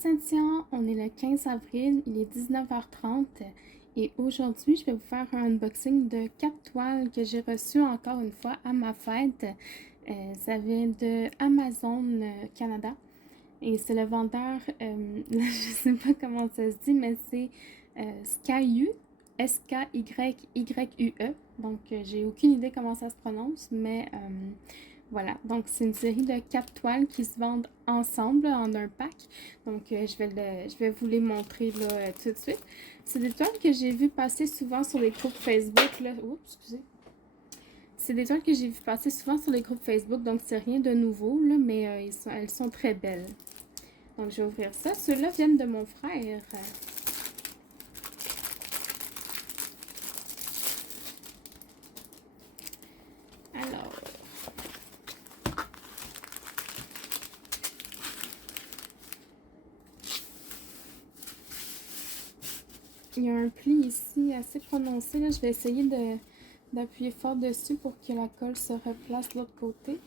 Cynthia, on est le 15 avril, il est 19h30 et aujourd'hui je vais vous faire un unboxing de 4 toiles que j'ai reçues encore une fois à ma fête. Ça vient de Amazon Canada et c'est le vendeur, je sais pas comment ça se dit, mais c'est Skyu, S-K-Y-Y-U-E. Donc j'ai aucune idée comment ça se prononce, mais voilà, donc c'est une série de 4 toiles qui se vendent ensemble en un pack. Donc je vais vous les montrer là, tout de suite. C'est des toiles que j'ai vues passer souvent sur les groupes Facebook. Là. Oups, excusez. C'est des toiles que j'ai vues passer souvent sur les groupes Facebook, donc c'est rien de nouveau, là, mais elles sont très belles. Donc je vais ouvrir ça. Ceux-là viennent de mon frère. Alors, il y a un pli ici assez prononcé. Là. Je vais essayer d'appuyer fort dessus pour que la colle se replace de l'autre côté.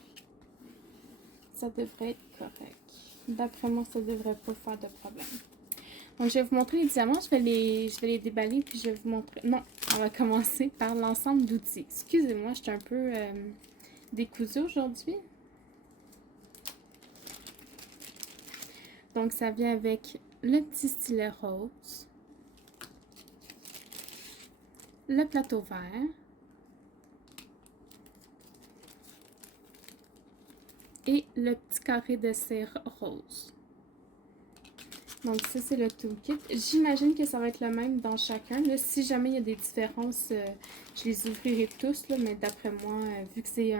Ça devrait être correct. D'après moi, ça devrait pas faire de problème. Donc, je vais vous montrer les diamants. Je vais les déballer puis je vais vous montrer... Non, on va commencer par l'ensemble d'outils. Excusez-moi, je suis un peu décousue aujourd'hui. Donc, ça vient avec le petit stylet rose, le plateau vert et le petit carré de cire rose. Donc ça, c'est le toolkit. J'imagine que ça va être le même dans chacun. Là, si jamais il y a des différences, je les ouvrirai tous, là, mais d'après moi, vu que c'est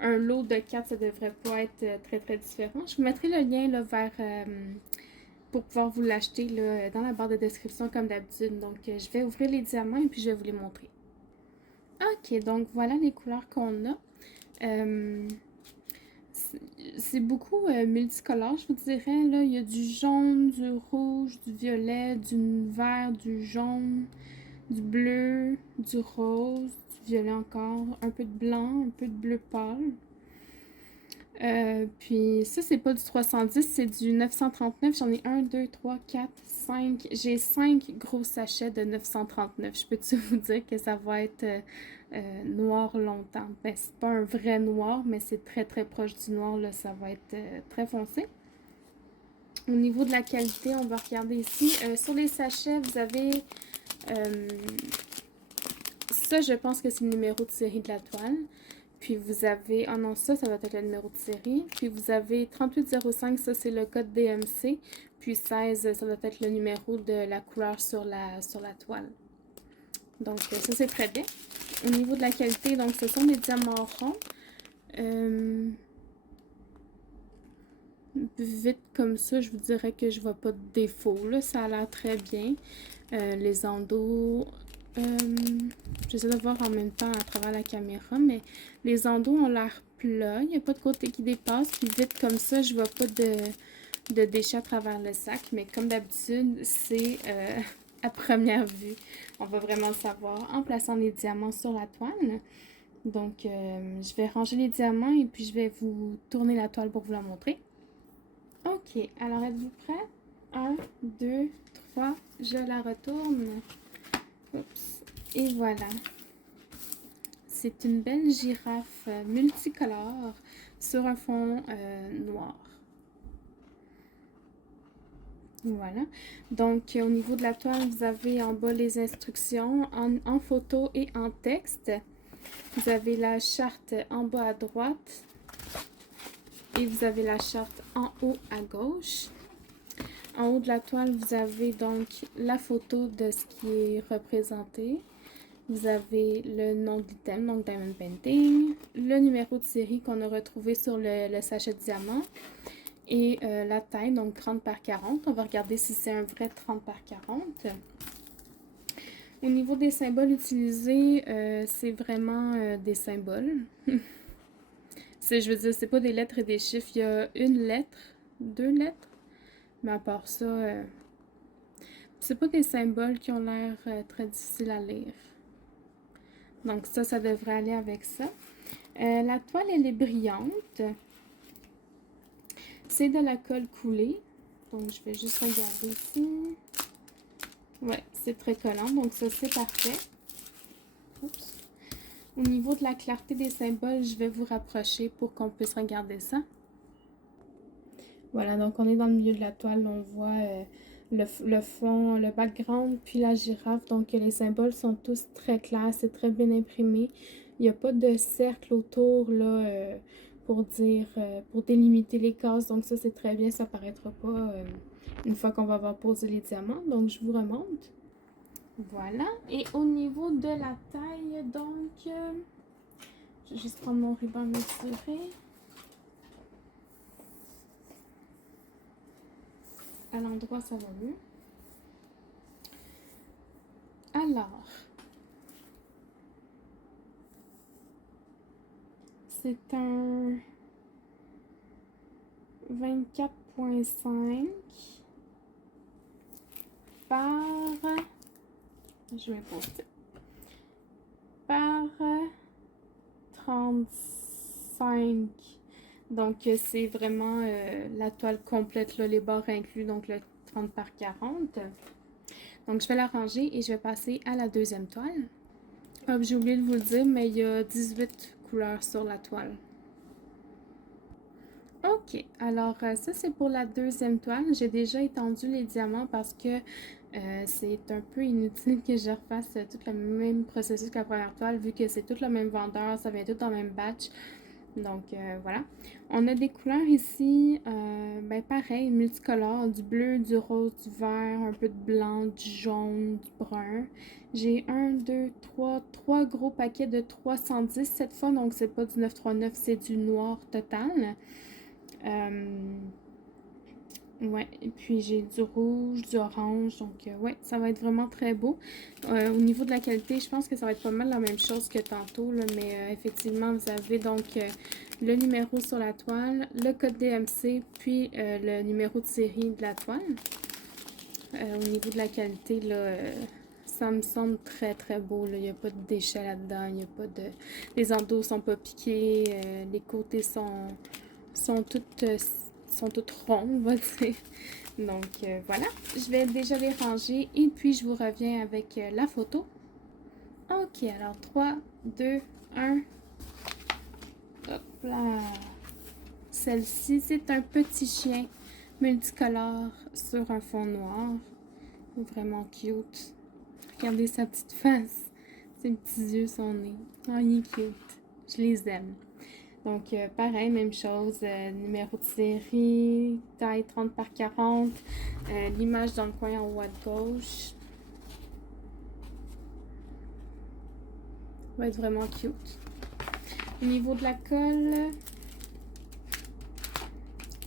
un lot de 4, ça devrait pas être très différent. Je vous mettrai le lien là, vers pour pouvoir vous l'acheter dans la barre de description comme d'habitude. Donc je vais ouvrir les diamants et puis je vais vous les montrer. Ok, donc voilà les couleurs qu'on a. C'est beaucoup multicolore, je vous dirais. Là, il y a du jaune, du rouge, du violet, du vert, du jaune, du bleu, du rose, du violet encore, un peu de blanc, un peu de bleu pâle. Puis ça, c'est pas du 310, c'est du 939. J'en ai 1, 2, 3, 4, 5. J'ai 5 gros sachets de 939. Je peux-tu vous dire que ça va être noir longtemps? Ben, c'est pas un vrai noir, mais c'est très proche du noir. Là, ça va être très foncé. Au niveau de la qualité, on va regarder ici. Sur les sachets, vous avez... ça, je pense que c'est le numéro de série de la toile. Puis vous avez, oh non, ça va être le numéro de série. Puis vous avez 3805, ça c'est le code DMC. Puis 16, ça doit être le numéro de la couleur sur la toile. Donc ça c'est très bien. Au niveau de la qualité, donc ce sont des diamants ronds. Vite comme ça, je vous dirais que je vois pas de défaut. Là, ça a l'air très bien. Les endos... j'essaie de voir en même temps à travers la caméra, mais les endos ont l'air plats, il n'y a pas de côté qui dépasse, puis vite comme ça, je vois pas de déchets à travers le sac, mais comme d'habitude, c'est à première vue. On va vraiment le savoir en plaçant les diamants sur la toile. Donc, je vais ranger les diamants et puis je vais vous tourner la toile pour vous la montrer. Ok, alors êtes-vous prêts? 1, 2, 3, je la retourne. Oups. Et voilà. C'est une belle girafe multicolore sur un fond noir. Voilà. Donc, au niveau de la toile, vous avez en bas les instructions en photo et en texte. Vous avez la charte en bas à droite. Et vous avez la charte en haut à gauche. En haut de la toile, vous avez donc la photo de ce qui est représenté. Vous avez le nom de l'item, donc Diamond Painting, le numéro de série qu'on a retrouvé sur le sachet de diamant et la taille, donc 30 par 40. On va regarder si c'est un vrai 30 par 40. Au niveau des symboles utilisés, c'est vraiment des symboles. Je veux dire, c'est pas des lettres et des chiffres. Il y a une lettre, 2 lettres, mais à part ça, c'est pas des symboles qui ont l'air très difficiles à lire. Donc ça devrait aller avec ça. La toile, elle est brillante. C'est de la colle coulée. Donc, je vais juste regarder ici. Ouais, c'est très collant, donc ça, c'est parfait. Oups. Au niveau de la clarté des symboles, je vais vous rapprocher pour qu'on puisse regarder ça. Voilà, donc on est dans le milieu de la toile, on voit le fond, le background, puis la girafe. Donc les symboles sont tous très clairs, c'est très bien imprimé. Il n'y a pas de cercle autour là, pour dire, pour délimiter les cases. Donc ça c'est très bien, ça ne paraîtra pas une fois qu'on va avoir posé les diamants. Donc je vous remonte. Voilà, et au niveau de la taille, donc, je vais juste prendre mon ruban mesuré. À l'endroit, ça va mieux. Alors, c'est un 24.5 par, je vais poster, par 35. Donc, c'est vraiment la toile complète, là, les bords inclus, donc le 30 par 40. Donc, je vais la ranger et je vais passer à la deuxième toile. Hop, j'ai oublié de vous le dire, mais il y a 18 couleurs sur la toile. Ok, alors ça c'est pour la deuxième toile. J'ai déjà étendu les diamants parce que c'est un peu inutile que je refasse tout le même processus que la première toile vu que c'est tout le même vendeur, ça vient tout dans le même batch. Donc voilà. On a des couleurs ici, ben pareil, multicolores, du bleu, du rose, du vert, un peu de blanc, du jaune, du brun. J'ai 1, 2, 3 gros paquets de 310 cette fois, donc c'est pas du 939, c'est du noir total. Ouais, et puis j'ai du rouge, du orange, donc ouais, ça va être vraiment très beau. Au niveau de la qualité, je pense que ça va être pas mal la même chose que tantôt, là, mais effectivement, vous avez donc le numéro sur la toile, le code DMC, puis le numéro de série de la toile. Au niveau de la qualité, là, ça me semble très très beau, là. Il n'y a pas de déchets là-dedans, il n'y a pas de... Les endos sont pas piqués, les côtés sont toutes ronds, on va dire. Donc voilà, je vais déjà les ranger et puis je vous reviens avec la photo. Ok, alors 3, 2, 1. Hop là. Celle-ci, c'est un petit chien multicolore sur un fond noir. Vraiment cute. Regardez sa petite face. Ses petits yeux, son nez. Oh, il est cute. Je les aime. Donc, pareil, même chose, numéro de série, taille 30 par 40, l'image dans le coin en haut à gauche. Va être vraiment cute. Au niveau de la colle,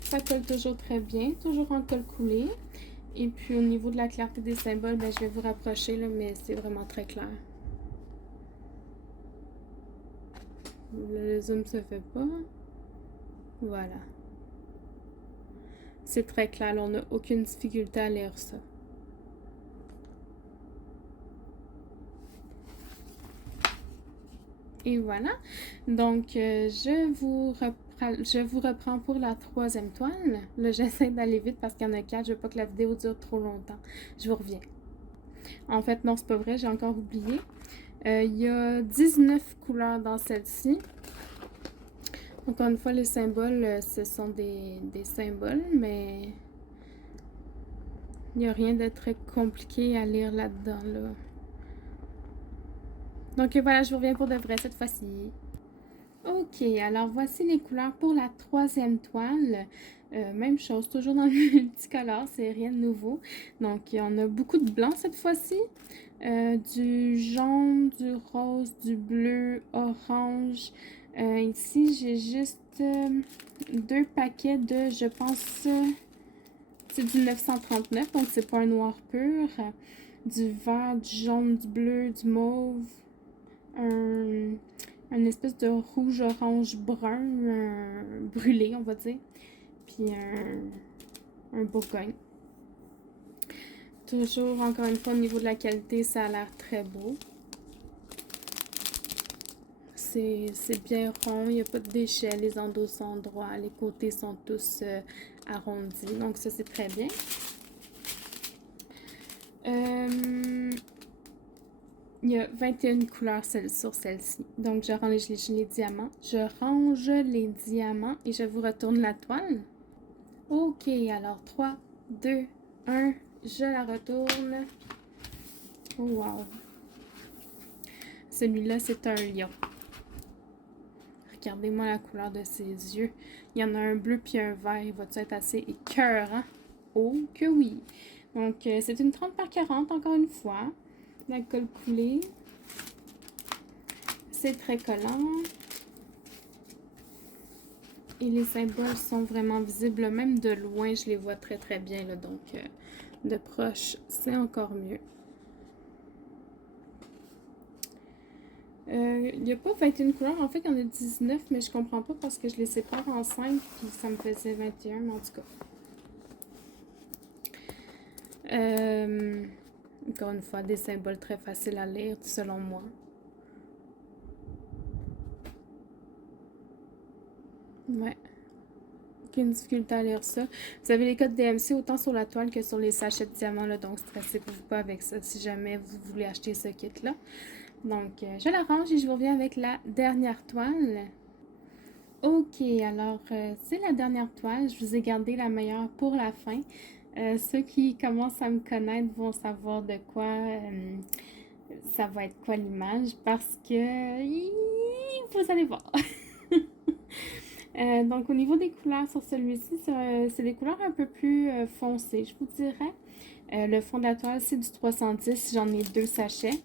ça colle toujours très bien, toujours en colle coulée. Et puis, au niveau de la clarté des symboles, ben, je vais vous rapprocher, là, mais c'est vraiment très clair. Le zoom se fait pas. Voilà. C'est très clair, là, on n'a aucune difficulté à lire ça. Et voilà. Donc, je vous reprends pour la troisième toile. Là, j'essaie d'aller vite parce qu'il y en a 4. Je veux pas que la vidéo dure trop longtemps. Je vous reviens. En fait, non, c'est pas vrai. J'ai encore oublié. Il y a 19 couleurs dans celle-ci. Encore une fois, les symboles, ce sont des symboles, mais il n'y a rien de très compliqué à lire là-dedans, là. Donc voilà, je vous reviens pour de vrai cette fois-ci. Ok, alors voici les couleurs pour la troisième toile. Même chose, toujours dans le multicolore, c'est rien de nouveau. Donc, on a beaucoup de blanc cette fois-ci. Du jaune, du rose, du bleu, orange. Ici, j'ai juste 2 paquets de, je pense, c'est du 939, donc c'est pas un noir pur. Du vert, du jaune, du bleu, du mauve. Un espèce de rouge orange brun brûlé, on va dire. Puis un bourgogne. Toujours, encore une fois, au niveau de la qualité, ça a l'air très beau. c'est bien rond, il n'y a pas de déchets, les endos sont droits, les côtés sont tous arrondis. Donc ça, c'est très bien. Il y a 21 couleurs sur celle-ci. Donc, je range les diamants. Je range les diamants et je vous retourne la toile. Ok, alors 3, 2, 1, je la retourne. Oh, wow! Celui-là, c'est un lion. Regardez-moi la couleur de ses yeux. Il y en a un bleu puis un vert. Il va être assez écœurant? Oh, que oui! Donc, c'est une 30 par 40, encore une fois. La colle coulée. C'est très collant. Et les symboles sont vraiment visibles. Même de loin, je les vois très très bien. Là, donc, de proche, c'est encore mieux. Il n'y a pas 21 couleurs. En fait, il y en a 19, mais je comprends pas parce que je les sépare en 5 puis ça me faisait 21, mais en tout cas. Encore une fois, des symboles très faciles à lire, selon moi. Ouais. Aucune difficulté à lire ça. Vous avez les codes DMC autant sur la toile que sur les sachets de diamants, là, donc stressez-vous pas avec ça si jamais vous voulez acheter ce kit-là. Donc, je la range et je vous reviens avec la dernière toile. Ok, alors, c'est la dernière toile. Je vous ai gardé la meilleure pour la fin. Ceux qui commencent à me connaître vont savoir de quoi ça va être quoi l'image parce que vous allez voir. Donc, au niveau des couleurs sur celui-ci, c'est des couleurs un peu plus foncées, je vous dirais. Le fond de la toile, c'est du 310. J'en ai 2 sachets.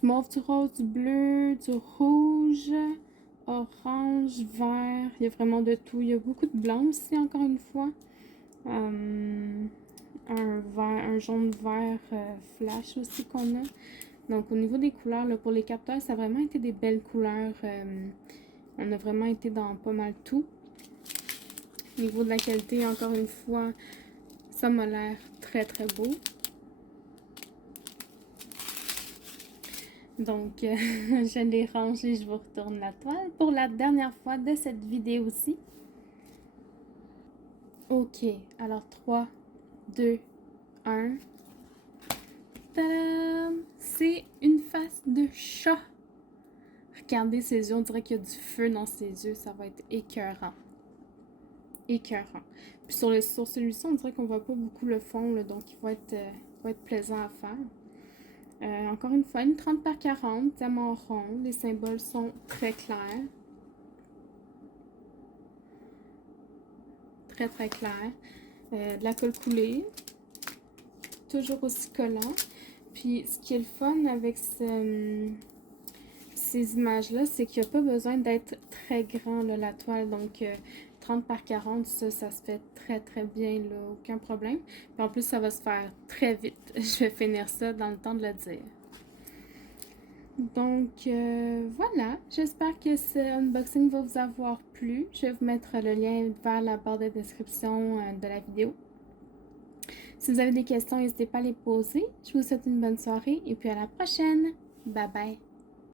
Du mauve, du rose, du bleu, du rouge, orange, vert. Il y a vraiment de tout. Il y a beaucoup de blanc aussi, encore une fois. Un jaune vert flash aussi qu'on a. Donc, au niveau des couleurs, là, pour les capteurs, ça a vraiment été des belles couleurs. On a vraiment été dans pas mal tout. Au niveau de la qualité, encore une fois, ça m'a l'air très très beau. Donc, je les range et je vous retourne la toile pour la dernière fois de cette vidéo-ci. Ok, alors 3, 2, 1. Tadam! C'est une face de chat. Regardez ses yeux, on dirait qu'il y a du feu dans ses yeux. Ça va être écœurant. Écœurant. Puis sur celui-ci, on dirait qu'on voit pas beaucoup le fond, là, donc il va être plaisant à faire. Encore une fois, une 30 par 40, diamant rond. Les symboles sont très clairs. Très très clair. De la colle coulée. Toujours aussi collant. Puis ce qui est le fun avec ces images-là, c'est qu'il n'y a pas besoin d'être très grand, là, la toile. Donc 30 par 40, ça se fait très très bien, là, aucun problème. Puis en plus, ça va se faire très vite. Je vais finir ça dans le temps de le dire. Donc voilà, j'espère que ce unboxing va vous avoir plu. Je vais vous mettre le lien vers la barre de description de la vidéo. Si vous avez des questions, n'hésitez pas à les poser. Je vous souhaite une bonne soirée et puis à la prochaine. Bye bye.